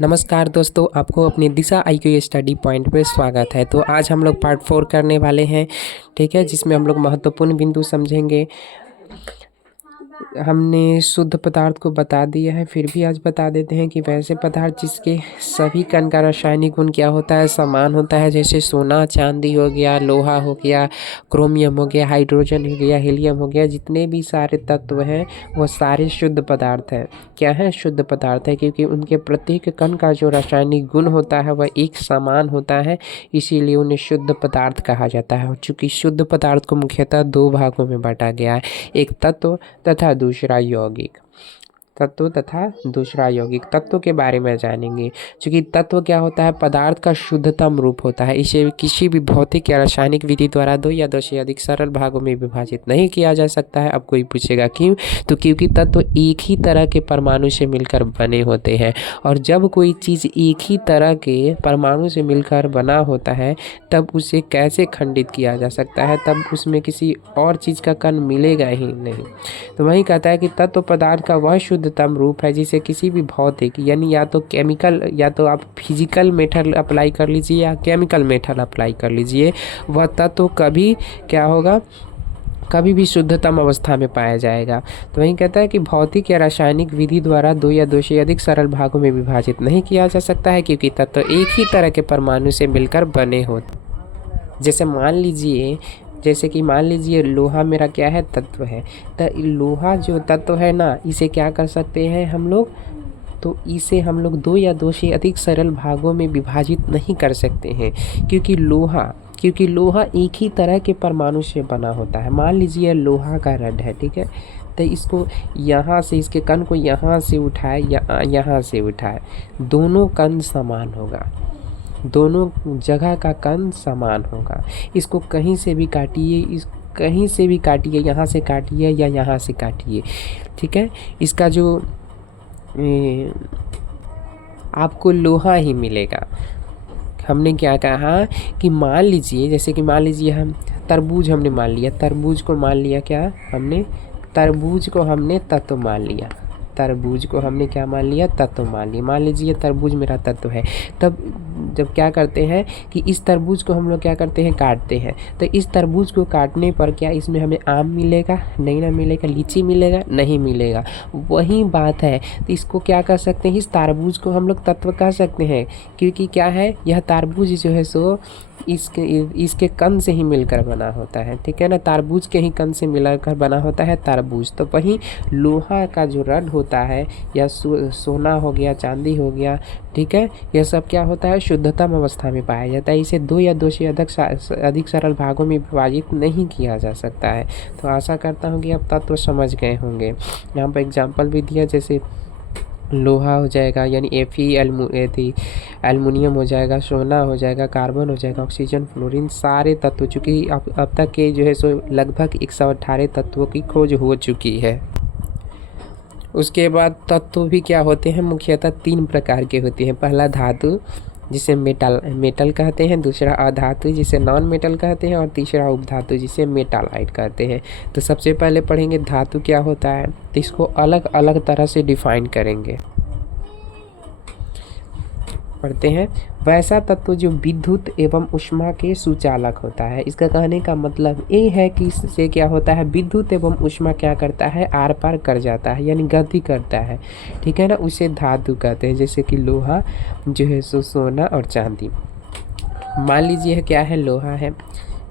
नमस्कार दोस्तों, आपको अपनी दिशा IQ स्टडी पॉइंट पे स्वागत है। तो आज हम लोग पार्ट 4 करने वाले हैं, ठीक है, जिसमें हम लोग महत्वपूर्ण बिंदु समझेंगे। हमने शुद्ध पदार्थ को बता दिया है, फिर भी आज बता देते हैं कि वैसे पदार्थ जिसके सभी कण का रासायनिक गुण क्या होता है, समान होता है। जैसे सोना, चांदी हो गया, लोहा हो गया, क्रोमियम हो गया, हाइड्रोजन हो गया, हीलियम हो गया, जितने भी सारे तत्व हैं वो सारे शुद्ध पदार्थ हैं। क्या है? शुद्ध पदार्थ है, क्योंकि उनके प्रत्येक कण का जो रासायनिक गुण होता है वह एक समान होता है, इसीलिए उन्हें शुद्ध पदार्थ कहा जाता है। और चूँकि शुद्ध पदार्थ को मुख्यतः दो भागों में बांटा गया है, एक तत्व तथा दूसरा यौगिक। तत्व तथा दूसरा यौगिक। तत्व के बारे में जानेंगे। चूँकि तत्व क्या होता है? पदार्थ का शुद्धतम रूप होता है। इसे किसी भी भौतिक या रासायनिक विधि द्वारा दो या दो से अधिक सरल भागों में विभाजित नहीं किया जा सकता है। अब कोई पूछेगा क्यों? तो क्योंकि तत्व एक ही तरह के परमाणु से मिलकर बने होते हैं, और जब कोई चीज़ एक ही तरह के परमाणु से मिलकर बना होता है तब उसे कैसे खंडित किया जा सकता है? तब उसमें किसी और चीज़ का कण मिलेगा ही नहीं। तो वही कहता है कि तत्व पदार्थ का वह शुद्धतम रूप है जिसे किसी भी भौतिक, यानी या तो केमिकल, या तो आप फिजिकल मेथड अप्लाई कर लीजिए या केमिकल मेथड अप्लाई कर लीजिए, वह तत्व कभी क्या होगा? कभी भी शुद्धतम अवस्था में पाया जाएगा। तो वही कहता है कि भौतिक या रासायनिक विधि द्वारा दो या दो से अधिक सरल भागों में विभाजित नहीं किया जा सकता है, क्योंकि तत्व एक ही तरह के परमाणु से मिलकर बने होते। जैसे कि मान लीजिए लोहा मेरा क्या है? तत्व है। तो लोहा जो तत्व है ना, इसे क्या कर सकते हैं हम लोग? तो इसे हम लोग दो या दो से अधिक सरल भागों में विभाजित नहीं कर सकते हैं, क्योंकि लोहा एक ही तरह के परमाणु से बना होता है। मान लीजिए लोहा का रड है, ठीक है, तो इसको यहाँ से, इसके कण को यहाँ से उठाए या यहाँ से उठाए, दोनों कण समान होगा, दोनों जगह का कण समान होगा। इसको कहीं से भी काटिए, यहाँ से काटिए या यहाँ से काटिए, ठीक है, इसका जो आपको लोहा ही मिलेगा। हमने क्या कहा कि मान लीजिए, जैसे कि मान लीजिए हम तरबूज हमने मान लिया, तरबूज को मान लिया क्या हमने? तरबूज को हमने तत्व मान लिया। तरबूज को हमने क्या मान लिया? तत्व मान लिया। मान लीजिए तरबूज मेरा तत्व है। तब जब क्या करते हैं कि इस तरबूज को हम लोग क्या करते हैं? काटते हैं। तो इस तरबूज को काटने पर क्या इसमें हमें आम मिलेगा? नहीं ना मिलेगा। लीची मिलेगा? नहीं मिलेगा। वही बात है। तो इसको क्या कर सकते हैं? इस तरबूज को हम लोग तत्व कह सकते हैं, क्योंकि क्या है, यह तरबूज जो है सो इसके कण से ही मिलकर बना होता है, ठीक है ना। तरबूज के ही कण से मिलकर बना होता है तरबूज। तो वहीं लोहा का जो रड होता है, या सोना हो गया, चांदी हो गया, ठीक है, यह सब क्या होता है? शुद्धतम अवस्था में पाया जाता है। इसे दो या दो से अधिक सरल भागों में विभाजित नहीं किया जा सकता है। तो आशा करता हूँ कि अब तत्व समझ गए होंगे। यहाँ पर एग्जाम्पल भी दिया, जैसे लोहा हो जाएगा यानी एल्युमिनियम हो जाएगा, सोना हो जाएगा, कार्बन हो जाएगा, ऑक्सीजन, फ्लोरीन, सारे तत्व। चूँकि अब तक के जो है सो लगभग 118 तत्वों की खोज हो चुकी है। उसके बाद तत्व भी क्या होते हैं? मुख्यतः 3 प्रकार के होते हैं। पहला धातु, जिसे मेटल कहते हैं, दूसरा अधातु जिसे नॉन मेटल कहते हैं, और तीसरा उपधातु जिसे मेटालाइट कहते हैं। तो सबसे पहले पढ़ेंगे धातु क्या होता है, तो इसको अलग अलग तरह से डिफाइन करेंगे। पढ़ते हैं। वैसा तत्व जो विद्युत एवं ऊष्मा के सुचालक होता है। इसका कहने का मतलब ये है कि इससे क्या होता है? विद्युत एवं ऊष्मा क्या करता है? आर पार कर जाता है, यानी गति करता है, ठीक है ना। उसे धातु कहते हैं। जैसे कि लोहा जो है सो सोना और चांदी। मान लीजिए क्या है? लोहा है।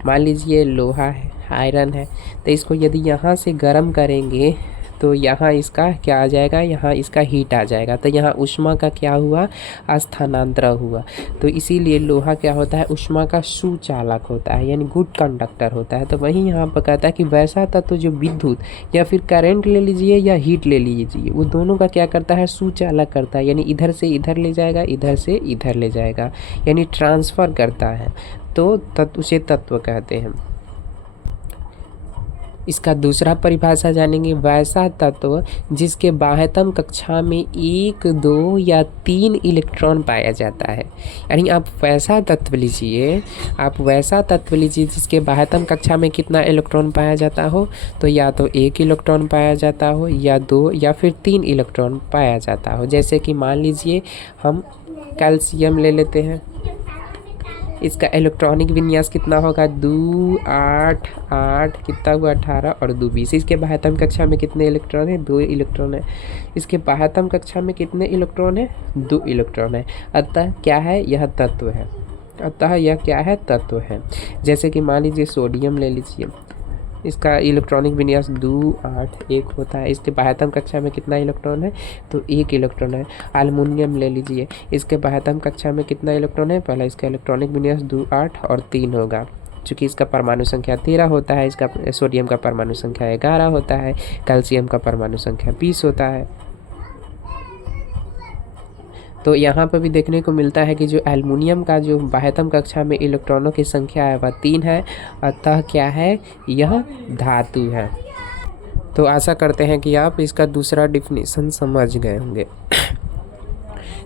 मान लीजिए लोहा है, आयरन है। तो इसको यदि यहाँ से गर्म करेंगे तो यहाँ इसका क्या आ जाएगा? यहाँ इसका हीट आ जाएगा। तो यहाँ ऊष्मा का क्या हुआ? स्थानांतरण हुआ। तो इसीलिए लोहा क्या होता है? ऊष्मा का सुचालक होता है, यानी गुड कंडक्टर होता है। तो वहीं यहाँ पर कहता है कि वैसा तत्व जो विद्युत या फिर करंट ले लीजिए या हीट ले लीजिए, वो दोनों का क्या करता है? सुचालक करता है, यानी इधर से इधर ले जाएगा, इधर से इधर ले जाएगा, यानी ट्रांसफ़र करता है। तो उसे तत्व कहते हैं। इसका दूसरा परिभाषा जानेंगे, वैसा तत्व जिसके बाह्यतम कक्षा में 1, 2 या 3 इलेक्ट्रॉन पाया जाता है। यानी आप वैसा तत्व लीजिए, जिसके बाह्यतम कक्षा में कितना इलेक्ट्रॉन पाया जाता हो, तो या तो 1 इलेक्ट्रॉन पाया जाता हो, या 2 या फिर 3 इलेक्ट्रॉन पाया जाता हो। जैसे कि मान लीजिए हम कैल्शियम ले लेते हैं, इसका इलेक्ट्रॉनिक विन्यास कितना होगा, 2, 8, 8 कितना हुआ 18 और 2 20। इसके बाह्यतम कक्षा में कितने इलेक्ट्रॉन है, 2 इलेक्ट्रॉन है। इसके बाह्यतम कक्षा में कितने इलेक्ट्रॉन है, 2 इलेक्ट्रॉन है। अतः क्या है, यह तत्व है। अतः यह क्या है, तत्व है। जैसे कि मान लीजिए सोडियम ले लीजिए, इसका इलेक्ट्रॉनिक विन्यास 2, 8, 1 होता है। इसके बाह्यतम कक्षा में कितना इलेक्ट्रॉन है, तो 1 इलेक्ट्रॉन है। एल्युमिनियम ले लीजिए, इसके बाह्यतम कक्षा में कितना इलेक्ट्रॉन है, पहला इसका इलेक्ट्रॉनिक विन्यास 2, 8 और 3 होगा। चूँकि इसका परमाणु संख्या 13 होता है, इसका सोडियम का परमाणु संख्या 11 होता है, कैल्शियम का परमाणु संख्या 20 होता है। तो यहाँ पर भी देखने को मिलता है कि जो एल्युमिनियम का जो बाह्यतम कक्षा में इलेक्ट्रॉनों की संख्या है वह 3 है। अतः क्या है, यह धातु है। तो आशा करते हैं कि आप इसका दूसरा डिफिनेशन समझ गए होंगे।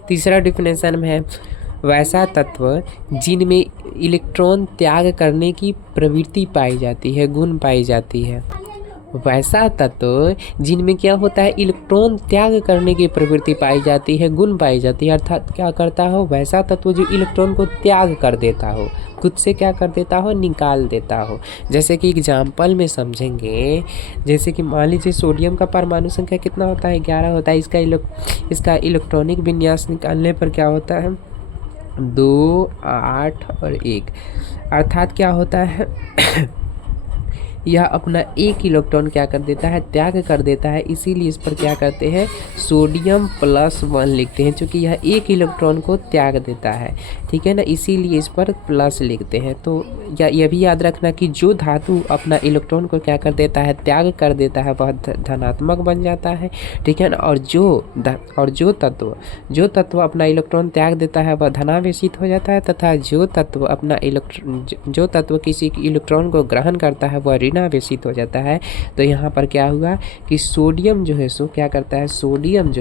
तीसरा डिफिनेशन में है, वैसा तत्व जिनमें इलेक्ट्रॉन त्याग करने की प्रवृत्ति पाई जाती है, गुण पाई जाती है। वैसा तत्व जिनमें क्या होता है, इलेक्ट्रॉन त्याग करने की प्रवृत्ति पाई जाती है, गुण पाई जाती है। अर्थात क्या करता हो, वैसा तत्व जो इलेक्ट्रॉन को त्याग कर देता हो, खुद से क्या कर देता हो, निकाल देता हो। जैसे कि एग्जाम्पल में समझेंगे, जैसे कि मान लीजिए सोडियम का परमाणु संख्या कितना होता है, 11 होता है। इसका इलेक्ट्रॉनिक विन्यास निकालने पर क्या होता है, 2, 8 और 1। अर्थात क्या होता है यह अपना 1 इलेक्ट्रॉन क्या कर देता है, त्याग कर देता है। इसीलिए इस पर क्या करते हैं, सोडियम +1 लिखते हैं, क्योंकि यह 1 इलेक्ट्रॉन को त्याग देता है। ठीक है ना, इसीलिए इस पर प्लस लिखते हैं। तो यह भी याद रखना कि जो धातु अपना इलेक्ट्रॉन को क्या कर देता है, त्याग कर देता है, वह धनात्मक बन जाता है। ठीक है ना, और जो तत्व अपना इलेक्ट्रॉन त्याग देता है वह धनावेशित हो जाता है, तथा जो तत्व किसी इलेक्ट्रॉन को ग्रहण करता है वह ऋणावेशित हो जाता है। तो यहाँ पर क्या हुआ कि सोडियम जो है सो क्या करता है, सोडियम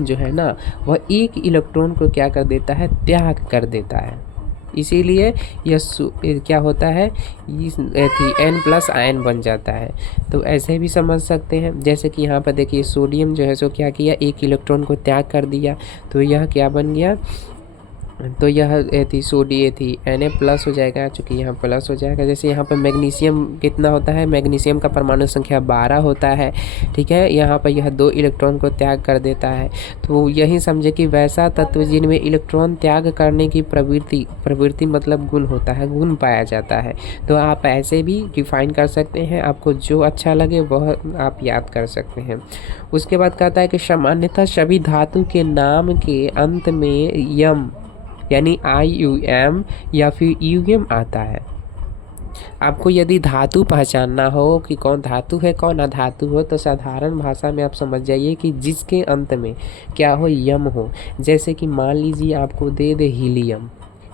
जो है ना, वह 1 इलेक्ट्रॉन को क्या कर देता है, त्याग कर देता है। इसीलिए यह क्या होता है, N+ आयन बन जाता है। तो ऐसे भी समझ सकते हैं। जैसे कि यहाँ पर देखिए सोडियम जो है सो क्या किया, 1 इलेक्ट्रॉन को त्याग कर दिया, तो यह क्या बन गया, तो यह Na+ हो जाएगा, चूँकि यहाँ प्लस हो जाएगा। जैसे यहाँ पर मैग्नीशियम कितना होता है, मैग्नीशियम का परमाणु संख्या 12 होता है। ठीक है, यहाँ पर यह 2 इलेक्ट्रॉन को त्याग कर देता है। तो यही समझे कि वैसा तत्व जिनमें इलेक्ट्रॉन त्याग करने की प्रवृत्ति मतलब गुण होता है, गुण पाया जाता है। तो आप ऐसे भी डिफाइन कर सकते हैं, आपको जो अच्छा लगे वह आप याद कर सकते हैं। उसके बाद कहता है कि सामान्यतः सभी धातु के नाम के अंत में यम यानी IUM या फिर UM आता है। आपको यदि धातु पहचानना हो कि कौन धातु है कौन अधातु हो, तो साधारण भाषा में आप समझ जाइए कि जिसके अंत में क्या हो, यम हो। जैसे कि मान लीजिए आपको दे दे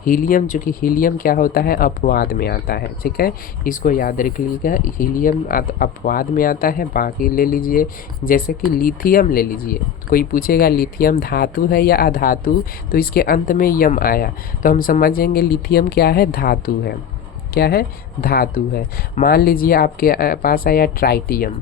हीलियम, चूँकि हीलियम क्या होता है, अपवाद में आता है। ठीक है, इसको याद रख लीजिएगा, हीलियम अपवाद में आता है। बाकी ले लीजिए, जैसे कि लिथियम ले लीजिए, कोई पूछेगा लिथियम धातु है या अधातु, तो इसके अंत में यम आया तो हम समझेंगे लिथियम क्या है, धातु है। क्या है, धातु है। मान लीजिए आपके पास आया ट्राइटियम,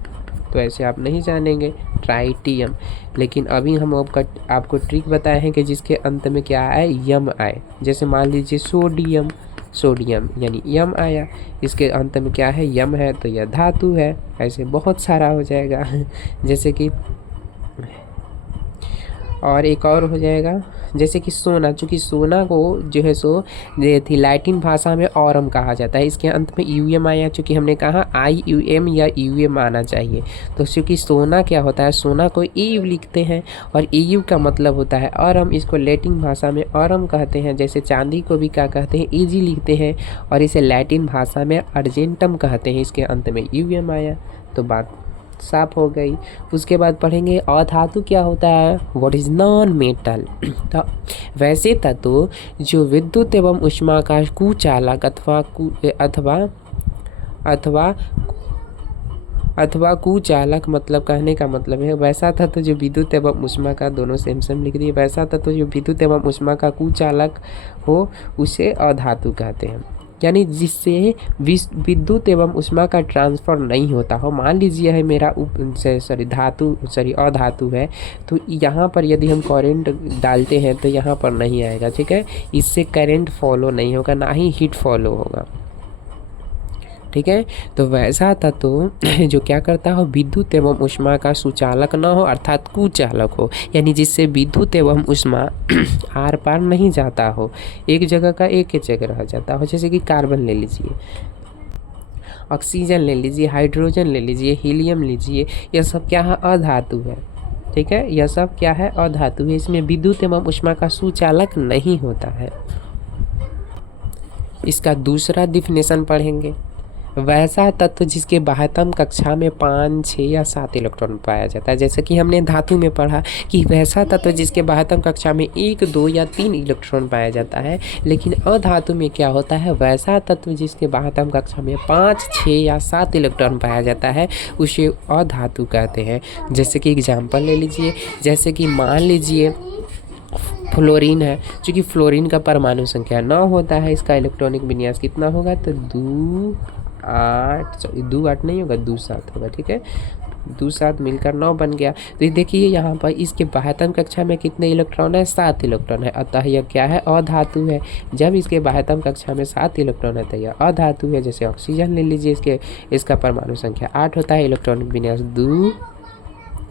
तो ऐसे आप नहीं जानेंगे ट्राइटियम, लेकिन अभी हम आपको ट्रिक बताए हैं कि जिसके अंत में क्या आए, यम आए। जैसे मान लीजिए सोडियम यानी यम आया, इसके अंत में क्या है, यम है, तो यह धातु है। ऐसे बहुत सारा हो जाएगा जैसे कि और एक और हो जाएगा, जैसे कि सोना, चूँकि सोना को जो है सो लैटिन भाषा में ऑरम कहा जाता है। इसके अंत में UM आया, चूँकि हमने कहा IUM या UM आना चाहिए। तो चूँकि सोना क्या होता है, सोना को EU लिखते हैं और EU का मतलब होता है ऑरम, इसको लैटिन भाषा में ऑरम कहते हैं। जैसे चांदी को भी क्या कहते हैं, EG लिखते हैं और इसे लैटिन भाषा में अर्जेंटम कहते हैं। इसके अंत में UM आया, तो बात साफ हो गई। उसके बाद पढ़ेंगे अधातु क्या होता है, व्हाट इज नॉन मेटल। तो वैसे तत्व जो विद्युत एवं ऊष्मा का कुचालक अथवा अथवा अथवा कुचालक, मतलब कहने का मतलब है वैसा तत्व जो विद्युत एवं ऊष्मा का, दोनों सेम सेम लिख दिए, वैसा तत्व जो विद्युत एवं ऊष्मा का कुचालक हो उसे अधातु कहते हैं। यानी जिससे विद्युत एवं ऊष्मा का ट्रांसफ़र नहीं होता हो। मान लीजिए है मेरा अधातु है, तो यहाँ पर यदि हम करंट डालते हैं तो यहाँ पर नहीं आएगा, ठीक है। इससे करंट फॉलो नहीं होगा, ना ही हीट फॉलो होगा, ठीक है। तो वैसा तत्व जो क्या करता हो, विद्युत एवं ऊष्मा का सुचालक न हो अर्थात कुचालक हो, यानी जिससे विद्युत एवं ऊष्मा आर पार नहीं जाता हो, एक जगह का एक जगह रह जाता हो। जैसे कि कार्बन ले लीजिए, ऑक्सीजन ले लीजिए, हाइड्रोजन ले लीजिए, हीलियम लीजिए, यह सब क्या है, अधातु है, ठीक है। यह सब क्या है, अधातु है। इसमें विद्युत एवं ऊष्मा का सुचालक नहीं होता है। इसका दूसरा डिफिनेशन पढ़ेंगे। वैसा तत्व जिसके बाह्यतम कक्षा में 5, 6 या 7 इलेक्ट्रॉन पाया जाता है। जैसे कि हमने धातु में पढ़ा कि वैसा तत्व जिसके बाह्यतम कक्षा में 1, 2 या 3 इलेक्ट्रॉन पाया जाता है। लेकिन अधातु में क्या होता है, वैसा तत्व जिसके बाह्यतम कक्षा में 5, 6 या 7 इलेक्ट्रॉन पाया जाता है उसे अधातु कहते हैं। जैसे कि एग्जाम्पल ले लीजिए, जैसे कि मान लीजिए फ्लोरीन है। चूँकि फ्लोरीन का परमाणु संख्या 9 होता है, इसका इलेक्ट्रॉनिक विन्यास कितना होगा, तो 2, 8 नहीं होगा, 2, 7 होगा, ठीक है। 2, 7 मिलकर 9 बन गया। तो ये देखिए यहाँ पर इसके बाह्यतम कक्षा में कितने इलेक्ट्रॉन है, 7 इलेक्ट्रॉन है, अतः यह क्या है, अधातु है। जब इसके बाह्यतम कक्षा में 7 इलेक्ट्रॉन है तो यह अधातु है। जैसे ऑक्सीजन ले लीजिए, इसका परमाणु संख्या 8 होता है, इलेक्ट्रॉनिक विन्यास 2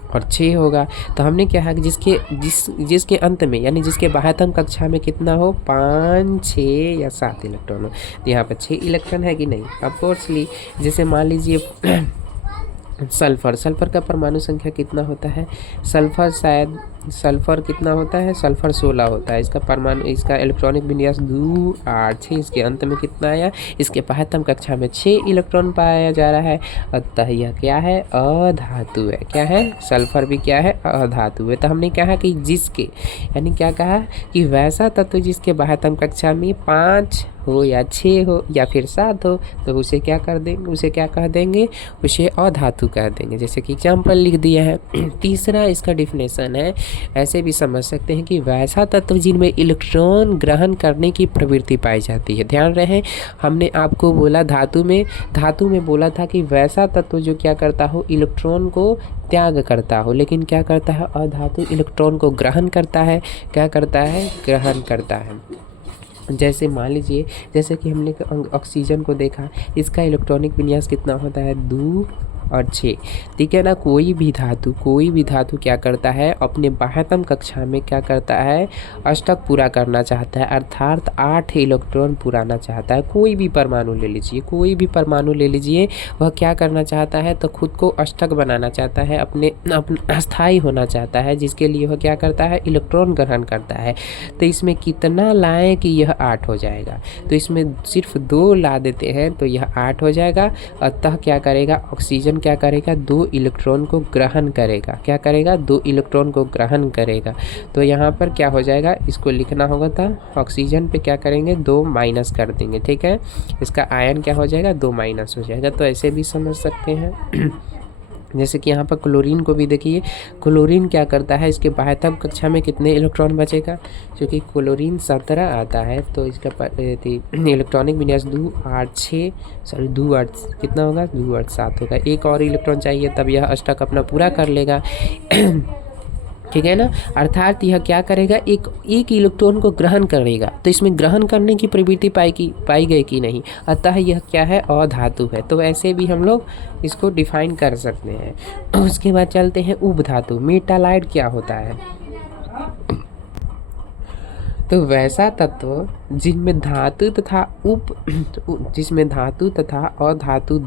और 6 होगा। तो हमने क्या है कि जिसके अंत में, यानी जिसके बाह्यतम कक्षा में कितना हो, 5, 6 या 7 इलेक्ट्रॉन हो। तो यहाँ पर 6 इलेक्ट्रॉन है कि नहीं, ऑफकोर्सली। जैसे मान लीजिए सल्फ़र का परमाणु संख्या कितना होता है, सल्फ़र कितना होता है, सल्फ़र 16 होता है। इसका इलेक्ट्रॉनिक विन्यास 2, 8, 6। इसके अंत में कितना आया, इसके बाह्यतम कक्षा में 6 इलेक्ट्रॉन पाया जा रहा है, अतः यह क्या है, अधातु है। क्या है, सल्फ़र भी क्या है, अधातु है। तो हमने कहा कि जिसके, यानी क्या कहा कि वैसा तत्व जिसके बाह्यतम कक्षा में 5 हो या 6 हो या फिर 7 हो, तो उसे क्या कर देंगे, उसे क्या कह देंगे, उसे अधातु कह देंगे। जैसे कि एग्जाम्पल लिख दिया है। तीसरा इसका डिफिनेशन है, ऐसे भी समझ सकते हैं कि वैसा तत्व जिनमें इलेक्ट्रॉन ग्रहण करने की प्रवृत्ति पाई जाती है। ध्यान रहे, हमने आपको बोला धातु में बोला था कि वैसा तत्व जो क्या करता हो, इलेक्ट्रॉन को त्याग करता हो, लेकिन क्या करता है, अधातु इलेक्ट्रॉन को ग्रहण करता है। क्या करता है, ग्रहण करता है। जैसे मान लीजिए, जैसे कि हमने ऑक्सीजन को देखा, इसका इलेक्ट्रॉनिक विन्यास कितना होता है, 2 और 6, ठीक है ना। कोई भी धातु क्या करता है, अपने बाह्यतम कक्षा में क्या करता है, अष्टक पूरा करना चाहता है, अर्थात 8 इलेक्ट्रॉन पुराना चाहता है। कोई भी परमाणु ले लीजिए, वह क्या करना चाहता है, तो खुद को अष्टक बनाना चाहता है, अपने अस्थायी होना चाहता है, जिसके लिए वह क्या करता है, इलेक्ट्रॉन ग्रहण करता है। तो इसमें कितना लाएँ कि यह 8 हो जाएगा, तो इसमें सिर्फ 2 ला देते हैं तो यह 8 हो जाएगा। अतः क्या करेगा, ऑक्सीजन क्या करेगा, 2 इलेक्ट्रॉन को ग्रहण करेगा। क्या करेगा, 2 इलेक्ट्रॉन को ग्रहण करेगा। तो यहाँ पर क्या हो जाएगा, इसको लिखना होगा था, ऑक्सीजन पे क्या करेंगे, 2 माइनस कर देंगे, ठीक है। इसका आयन क्या हो जाएगा, 2 माइनस हो जाएगा। तो ऐसे भी समझ सकते हैं। जैसे कि यहाँ पर क्लोरीन को भी देखिए, क्लोरीन क्या करता है, इसके बाह्यतम कक्षा में कितने इलेक्ट्रॉन बचेगा, क्योंकि क्लोरीन 17 आता है, तो इसका इलेक्ट्रॉनिक विन्यास 2, 8, 6 2, 8 कितना होगा, 2, 8, 7 होगा। एक और इलेक्ट्रॉन चाहिए, तब यह अष्टक अपना पूरा कर लेगा। ठीक है ना। अर्थात यह क्या करेगा, एक इलेक्ट्रॉन को ग्रहण करेगा। तो इसमें ग्रहण करने की प्रवृत्ति पाई गई कि नहीं, अतः यह क्या है, अधातु है। तो ऐसे भी हम लोग इसको डिफाइन कर सकते हैं। उसके बाद चलते हैं उपधातु। मेटालाइट क्या होता है, तो वैसा तत्व जिसमें धातु तथा अधातु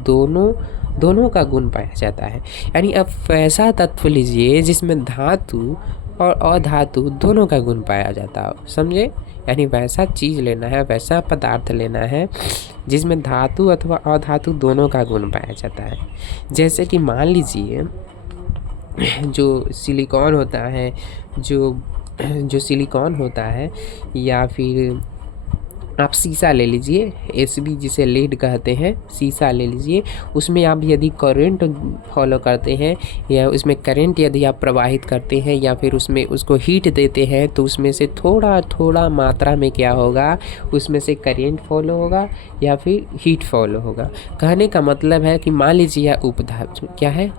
दोनों का गुण पाया जाता है। यानी अब वैसा तत्व लीजिए जिसमें धातु और अधातु दोनों का गुण पाया जाता हो, समझे। यानी वैसा चीज़ लेना है, वैसा पदार्थ लेना है जिसमें धातु अथवा अधातु दोनों का गुण पाया जाता है। जैसे कि मान लीजिए जो सिलिकॉन होता है या फिर आप शीशा ले लीजिए, एसबी जिसे लीड कहते हैं, शीशा ले लीजिए। उसमें आप यदि करंट फॉलो करते हैं या उसमें करंट यदि आप प्रवाहित करते हैं या फिर उसमें उसको हीट देते हैं तो उसमें से थोड़ा थोड़ा मात्रा में क्या होगा, उसमें से करंट फॉलो होगा या फिर हीट फॉलो होगा। कहने का मतलब है कि मान लीजिए यह उपधातु क्या है,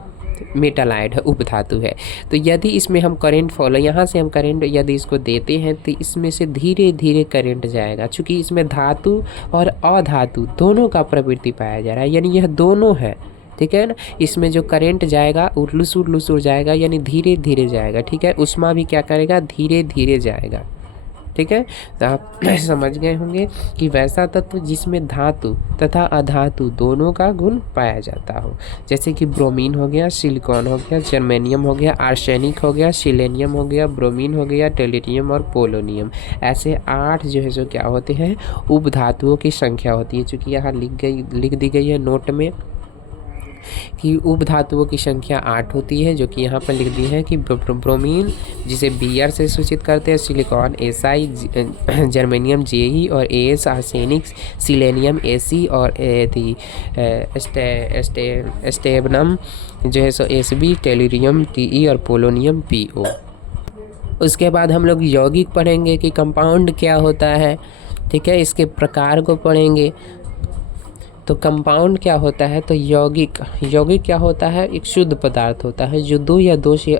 मेटालाइड है, उपधातु है। तो यदि इसमें हम करंट फॉलो, यहाँ से हम करंट यदि इसको देते हैं तो इसमें से धीरे धीरे करंट जाएगा। चूँकि इसमें धातु और अधातु दोनों का प्रवृत्ति पाया जा रहा है, यानी यह दोनों है, ठीक है ना। इसमें जो करंट जाएगा वो लुसुर जाएगा, यानी धीरे धीरे जाएगा, ठीक है। उष्मा भी क्या करेगा, धीरे धीरे जाएगा, ठीक है। तो आप समझ गए होंगे कि वैसा तत्व जिसमें धातु तथा अधातु दोनों का गुण पाया जाता हो, जैसे कि ब्रोमीन हो गया, सिलिकॉन हो गया, जर्मेनियम हो गया, आर्सेनिक हो गया, सिलेनियम हो गया, ब्रोमीन हो गया, टेल्यूरियम और पोलोनियम। ऐसे 8 जो है सो क्या होते हैं, उपधातुओं की संख्या होती है। चूँकि यहाँ लिख दी गई है नोट में कि उपधातुओं की संख्या 8 होती है, जो कि यहाँ पर लिख दी है कि ब्रोमीन जिसे Br से सूचित करते हैं, सिलिकॉन Si, जर्मेनियम Je और As आर्सेनिक, सिलेनियम Ac और स्टेबनम जो है सो Sb, टेल्यूरियम Te और पोलोनियम Po। उसके बाद हम लोग यौगिक पढ़ेंगे कि कंपाउंड क्या होता है, ठीक है, इसके प्रकार को पढ़ेंगे। तो कंपाउंड क्या होता है, तो यौगिक क्या होता है, एक शुद्ध पदार्थ होता है जो दो या दो से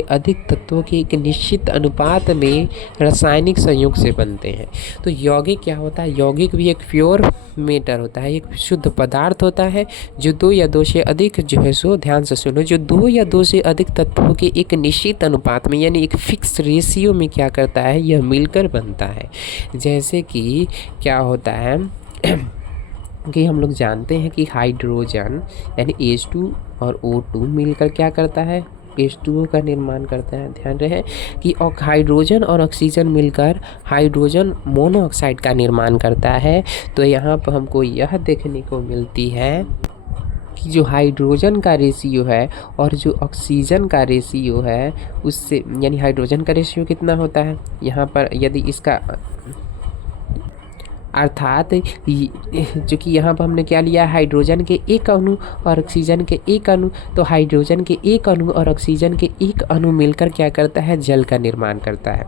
अधिक तत्वों के एक निश्चित अनुपात में रासायनिक संयोग से बनते हैं। तो यौगिक क्या होता है, यौगिक भी एक प्योर मैटर होता है, एक शुद्ध पदार्थ होता है जो दो या दो से अधिक जो है सो, ध्यान से सुनो, जो 2 या 2 से अधिक तत्वों के एक निश्चित अनुपात में यानी एक फिक्स रेशियो में क्या करता है, यह मिलकर बनता है। जैसे कि क्या होता है कि हम लोग जानते हैं कि हाइड्रोजन यानी H2 और O2 मिलकर क्या करता है, H2O का निर्माण करता है। ध्यान रहे कि हाइड्रोजन और ऑक्सीजन मिलकर हाइड्रोजन मोनोऑक्साइड का निर्माण करता है। तो यहाँ पर हमको यह देखने को मिलती है कि जो हाइड्रोजन का रेशियो है और जो ऑक्सीजन का रेशियो है उससे, यानी हाइड्रोजन का रेशियो कितना होता है यहाँ पर, यदि इसका अर्थात जो कि यहाँ पर हमने क्या लिया, हाइड्रोजन के एक अणु और ऑक्सीजन के एक अणु, तो हाइड्रोजन के एक अणु और ऑक्सीजन के एक अणु मिलकर क्या करता है, जल का निर्माण करता है।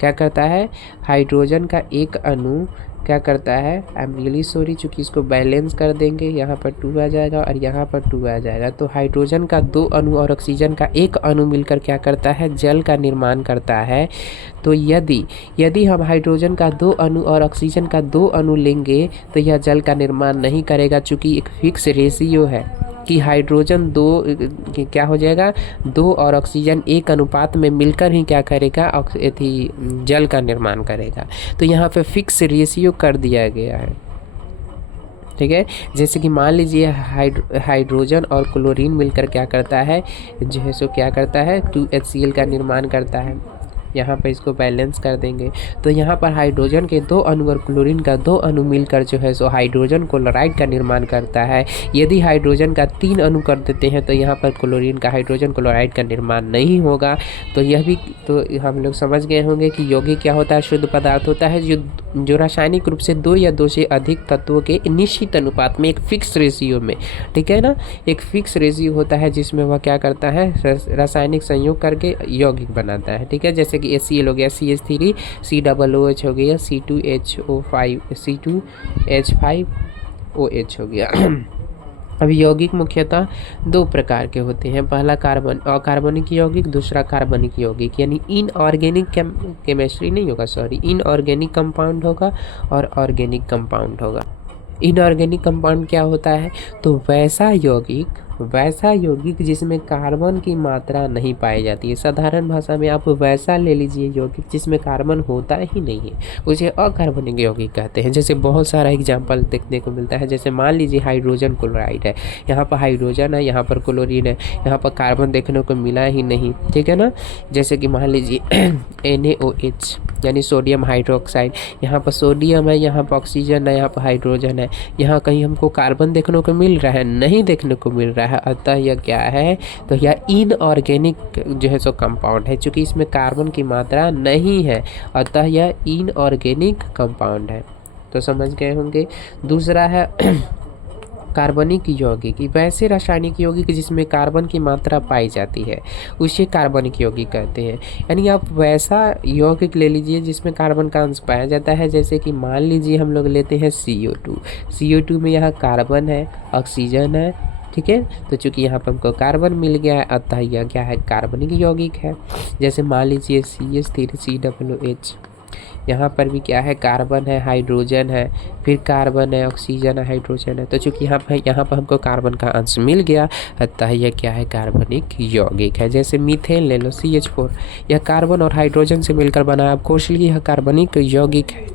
क्या करता है, हाइड्रोजन का एक अणु क्या करता है, आई एम रियली सॉरी, चूँकि इसको बैलेंस कर देंगे, यहाँ पर 2 आ जाएगा और यहाँ पर 2 आ जाएगा। तो हाइड्रोजन का 2 अणु और ऑक्सीजन का एक अणु मिलकर क्या करता है, जल का निर्माण करता है। तो यदि हम हाइड्रोजन का 2 अणु और ऑक्सीजन का 2 अणु लेंगे तो यह जल का निर्माण नहीं करेगा, चूँकि एक फिक्स रेशियो है कि हाइड्रोजन 2 क्या हो जाएगा, 2 और ऑक्सीजन 1 अनुपात में मिलकर ही क्या करेगा, जल का निर्माण करेगा। तो यहाँ पे फिक्स रेशियो कर दिया गया है, ठीक है। जैसे कि मान लीजिए हाइड्रोजन और क्लोरीन मिलकर क्या करता है, जो है सो क्या करता है, 2HCl का निर्माण करता है। यहाँ पर इसको बैलेंस कर देंगे तो यहाँ पर हाइड्रोजन के 2 अणु और क्लोरीन का 2 अणु मिलकर जो है सो हाइड्रोजन क्लोराइड का निर्माण करता है। यदि हाइड्रोजन का 3 अणु कर देते हैं तो यहाँ पर क्लोरीन का हाइड्रोजन क्लोराइड का निर्माण नहीं होगा। तो यह भी तो हम लोग समझ गए होंगे कि यौगिक क्या होता है, शुद्ध पदार्थ होता है जो रासायनिक रूप से 2 या 2 से अधिक तत्वों के निश्चित अनुपात में एक फिक्स रेशियो में, ठीक है ना, एक फिक्स रेशियो होता है जिसमें वह क्या करता है, रासायनिक संयोग करके यौगिक बनाता है, ठीक है। जैसे कि HCl हो गया, CH3 COOH हो गया, C2H5OH हो गया। अब यौगिक मुख्यतः 2 प्रकार के होते हैं, पहला अकार्बनिक यौगिक, दूसरा कार्बनिक यौगिक। यानी इनऑर्गेनिक केमिस्ट्री नहीं होगा, सॉरी, इनऑर्गेनिक कंपाउंड होगा और ऑर्गेनिक कंपाउंड होगा। इनऑर्गेनिक कंपाउंड क्या होता है, तो वैसा यौगिक जिसमें कार्बन की मात्रा नहीं पाई जाती है। साधारण भाषा में आप वैसा ले लीजिए यौगिक जिसमें कार्बन होता ही नहीं है, उसे अकार्बनिक यौगिक कहते हैं। जैसे बहुत सारा एग्जाम्पल देखने को मिलता है, जैसे मान लीजिए हाइड्रोजन क्लोराइड है, यहाँ पर हाइड्रोजन है, यहाँ पर क्लोरीन है, यहाँ पर कार्बन देखने को मिला ही नहीं, ठीक है ना। जैसे कि मान लीजिए NaOH यानी सोडियम हाइड्रोक्साइड, यहाँ पर सोडियम है, यहाँ पर ऑक्सीजन है, यहाँ पर हाइड्रोजन है, यहाँ कहीं हमको कार्बन देखने को मिल रहा है, नहीं देखने को मिल रहा है, अतः यह क्या है, तो यह इनऑर्गेनिक जो है सो कंपाउंड है। चूँकि इसमें कार्बन की मात्रा नहीं है अतः यह इनऑर्गेनिक कंपाउंड है। तो समझ गए होंगे। दूसरा है कार्बनिक यौगिक। वैसे रासायनिक यौगिक जिसमें कार्बन की मात्रा पाई जाती है उसे कार्बनिक यौगिक कहते हैं। यानी आप वैसा यौगिक ले लीजिए जिसमें कार्बन का अंश पाया जाता है। जैसे कि मान लीजिए हम लोग लेते हैं CO2 में यहाँ कार्बन है, ऑक्सीजन है, ठीक है। तो चूँकि यहाँ पर हमको कार्बन मिल गया है अतः यह क्या है, कार्बनिक यौगिक है। जैसे मान लीजिए CH3COOH, यहाँ पर भी क्या है, कार्बन है, हाइड्रोजन है, फिर कार्बन है, ऑक्सीजन है, हाइड्रोजन है। तो चूँकि यहाँ पर हमको कार्बन का अंश मिल गया अतः यह क्या है, कार्बनिक यौगिक है। जैसे मीथेन ले लो CH4, यह कार्बन और हाइड्रोजन से मिलकर बना है। ऑफ कोर्स यह कार्बनिक यौगिक है।